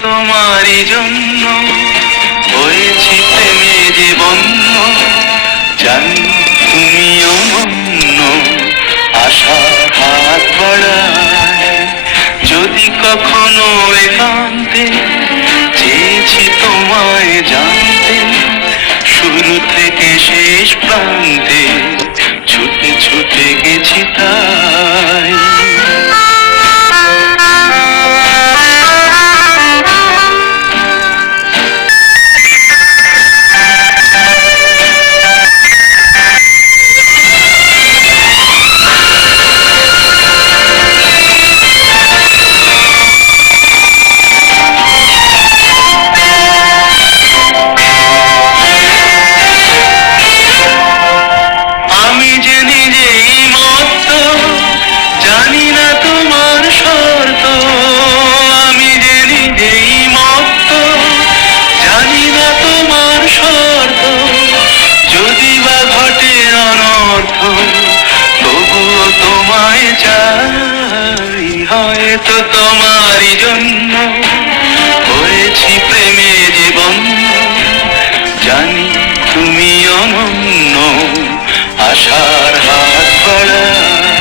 তোমারই জন্য হয়েছি প্রেমে যে বন্য, জানি তুমি অনন্য, আশার হাত বাড়ায়। যদি কখনো একান্তে চেয়েছি তোমায় জানতে, শুরু থেকে শেষ প্রান্তে ছুটে ছুটে গেছি তাই। হয়তো তোমারই জন্য হয়েছি প্রেমে জীবন, জানি তুমি অনন্য, আশার হাত বাড়ায়।